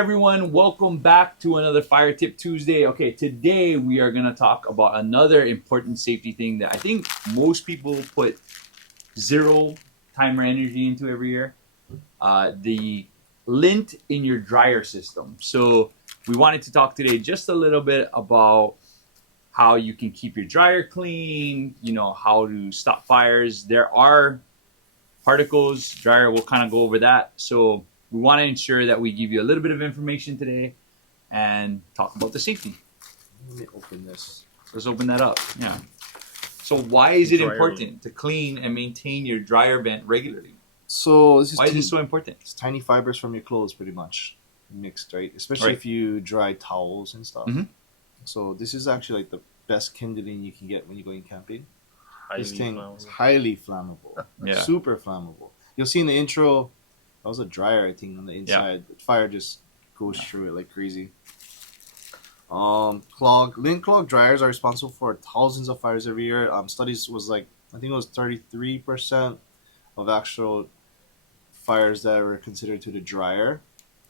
everyone, welcome back to another Fire Tip Tuesday. Okay, today we are going to talk about another important safety thing that I think most people put zero time or energy into every year. The lint in your dryer system. So we wanted to talk today just a little bit about how you can keep your dryer clean, how to stop fires. There are particles, dryer will kind of go over that. So we want to ensure that we give you a little bit of information today and talk about the safety. Let me open this. Let's open that up. Yeah. So why is it Dryer important to clean and maintain your dryer vent regularly? So Why is it so important? It's tiny fibers from your clothes, pretty much mixed, right? Especially if you dry towels and stuff. Mhm. So this is actually like the best kindling you can get when you're going camping. This thing is flammable. highly flammable, Yeah. super flammable. You'll see in the intro, that was a dryer, I think, on the inside. The fire just goes through it like crazy. Lint-clogged dryers are responsible for thousands of fires every year. Studies was like, I think it was 33% of actual fires that were considered to the dryer.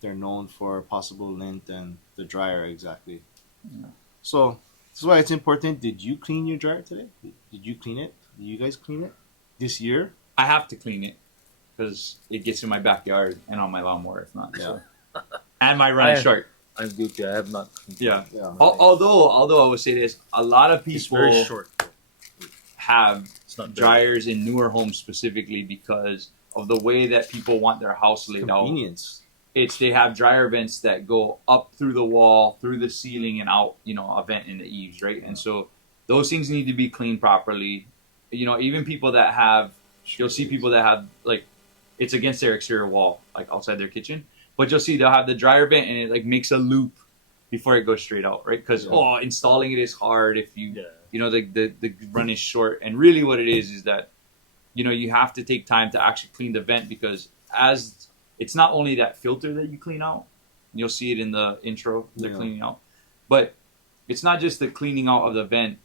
They're known for possible lint and the dryer exactly. Yeah. So this is why it's important. Did you clean your dryer today? Did you clean it? Did you guys clean it this year? I have to clean it because it gets in my backyard and on my lawnmower if not. So. And my running short. I'm guilty. I have not. Yeah. Yeah. Although I would say this, a lot of It's people very short. have It's not dryers in newer homes specifically because of the way that people want their house laid out. Convenience. They have dryer vents that go up through the wall, through the ceiling, and out. A vent in the eaves, right? And so those things need to be cleaned properly. Even people that have, you'll see people that have like, it's against their exterior wall, like outside their kitchen. But you'll see they'll have the dryer vent and it like makes a loop before it goes straight out, right? Because installing it is hard if you the run is short. And really what it is that you have to take time to actually clean the vent because as it's not only that filter that you clean out, you'll see it in the intro, they're cleaning out, but it's not just the cleaning out of the vent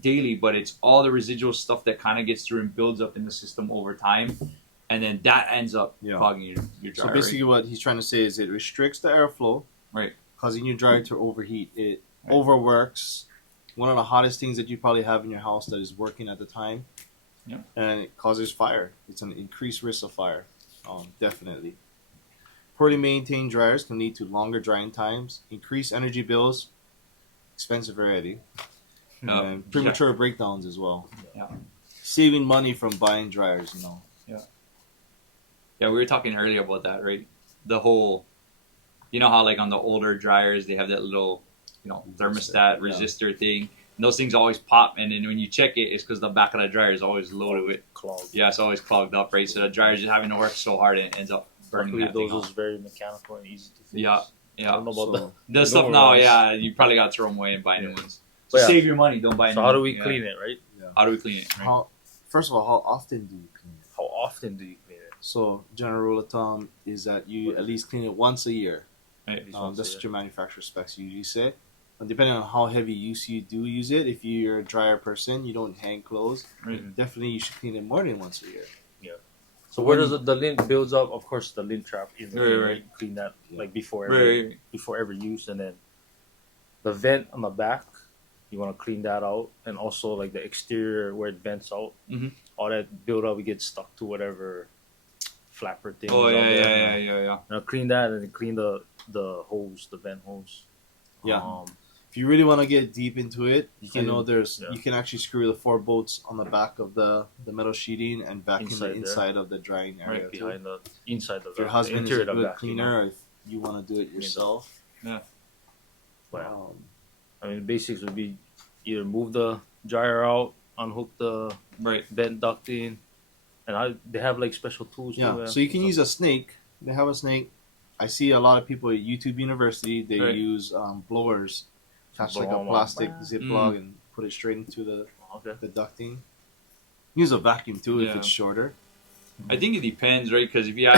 daily, but it's all the residual stuff that kind of gets through and builds up in the system over time. And then that ends up clogging your dryer. So basically what he's trying to say is it restricts the airflow, right, causing your dryer to overheat. It overworks. One of the hottest things that you probably have in your house that is working at the time. Yep. And it causes fire. It's an increased risk of fire. Definitely. Poorly maintained dryers can lead to longer drying times, increased energy bills, expensive already, and premature breakdowns as well. Yeah. Saving money from buying dryers, Yeah, we were talking earlier about that, right? The whole, how like on the older dryers they have that little, thermostat resistor thing, and those things always pop, and then when you check it, it's because the back of the dryer is always loaded with clogged. Yeah, it's always clogged up, right? So the dryer's just having to work so hard, and it ends up burning that thing Those off. is very mechanical and easy to fix. Yeah. I don't know about the stuff newer now. ones. Yeah, you probably got to throw them away and buy new ones. So But save your money, don't buy. So new how do ones. we clean it, right? How do we clean it? Right? First of all, how often do you clean it? How often do you clean it? So, general rule of thumb is that you at least clean it once a year. Right. That's what your manufacturer specs usually say. And depending on how heavy use you do use it, if you're a dryer person, you don't hang clothes, definitely you should clean it more than once a year. Yeah. So where does the lint builds up? Of course, the lint trap in the Right. right. Clean that like before every use, and then the vent on the back. You want to clean that out, and also like the exterior where it vents out. Mhm. All that build up, we get stuck to whatever flapper thing. Oh is out there. yeah. Now clean that, and then clean the hose, the vent hose. Yeah. If you really want to get deep into it, you can actually screw the 4 bolts on the back of the metal sheeting and vacuum the inside of the drying area. Right behind the inside of if your the husband is interior a of good that cleaner, or if you want to do it yourself. Yeah. Wow. I mean, the basics would be either move the dryer out, unhook the vent ducting, and they have like special tools. Yeah, so you can use a snake. They have a snake. I see a lot of people at YouTube University. They use blowers, attach like a plastic Ziploc and put it straight into the ducting. Use a vacuum too if it's shorter. I think it depends, right? Because if you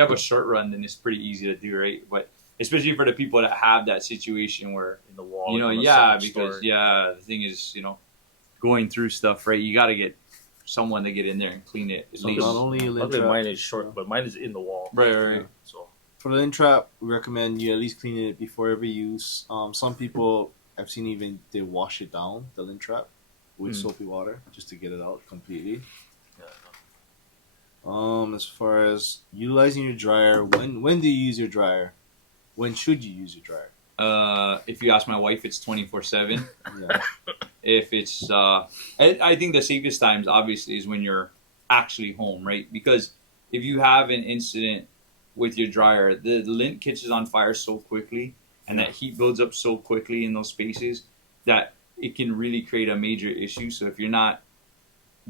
have a short run, then it's pretty easy to do, right? But especially for the people that have that situation where in the wall, because the thing is, going through stuff, right? You got to get someone to get in there and clean it. At least. Not only mine is short, but mine is in the wall. Right. So For the lint trap, we recommend you at least clean it before every use. Some people I've seen even they wash it down the lint trap with soapy water just to get it out completely. As far as utilizing your dryer, when do you use your dryer? When should you use your dryer? If you ask my wife, it's 24/7. Yeah. If it's, I think the safest times obviously is when you're actually home, right? Because if you have an incident with your dryer, the lint catches on fire so quickly, and that heat builds up so quickly in those spaces that it can really create a major issue. So if you're not,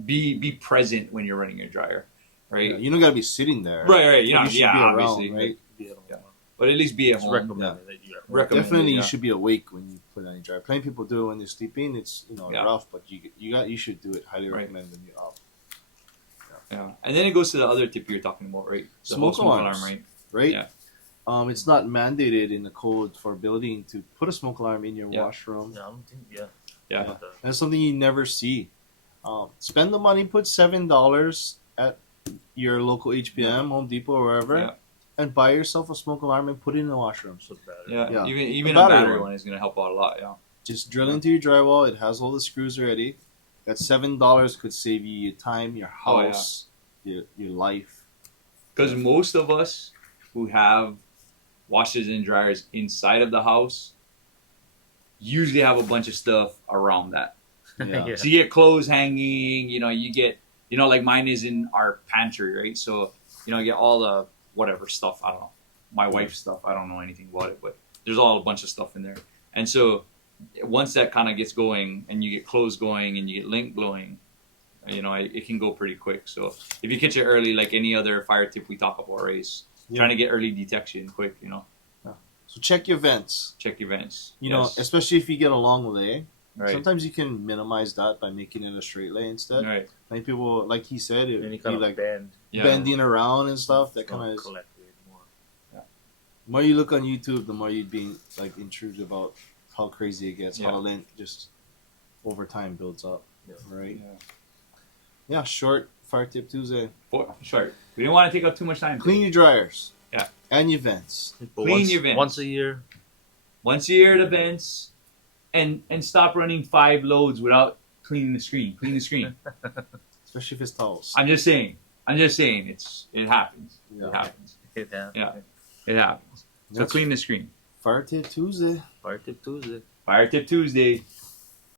be present when you're running your dryer, right? Yeah, you don't gotta be sitting there. Right. You know, You should yeah, be around, obviously, right? Yeah. But at least be at It's home. recommended that you Recommended, Definitely, yeah. you should be awake when you put it on your dryer. Plenty of people do it when they're sleeping. It's Yeah. rough, but you should do it. Highly Right. recommend when you're up. Yeah, and then it goes to the other tip you're talking about, right? The whole Smoke alarms. alarm, right? Right? Yeah. It's not mandated in the code for building to put a smoke alarm in your Yeah. washroom. Yeah, I don't think. Yeah. And that's something you never see. Spend the money, put $7 at your local HPM, Home Depot, or wherever, Yeah. and buy yourself a smoke alarm and put it in the washroom. So bad. Yeah. Yeah. Even The a battery battery one. one is gonna help out a lot. Yeah. Just drill into your drywall. It has all the screws already. That $7 could save you your time, your Oh, yeah. house, your life. Because most of us who have washers and dryers inside of the house usually have a bunch of stuff around that. Yeah. Yeah. So you get clothes hanging, you get, like mine is in our pantry, right? So, you get all the whatever stuff. I don't know. My wife's stuff. I don't know anything about it, but there's all a bunch of stuff in there. And so once that kind of gets going and you get clothes going and you get lint blowing, it can go pretty quick. So if you catch it early, like any other fire tip we talk about, right, is trying to get early detection quick, So check your vents. check your vents. Know, especially if you get a long lay. Right. Sometimes you can minimize that by making it a straight lay instead. Right. Like people, like he said, it Any would kind be of like bend. Yeah. bending around and stuff. That Don't kind of. collect it more. The more you look on YouTube, the more you'd be like intrigued about how crazy it gets. Yeah. How the lint just over time builds up. Yeah. Right. Yeah. Yeah. Short fire tip Tuesday. Short. We didn't want to take up too much time. Clean your dryers. Yeah. And your vents. But Clean your vents. once a year. Once a year, the vents, and stop running 5 loads without cleaning the screen. Clean the screen. Especially if it's towels. I'm just saying. It happens. Yeah. It happens. Yeah. It happens. So That's clean the screen. Fire tip Tuesday. Fire tip Tuesday. Fire tip Tuesday.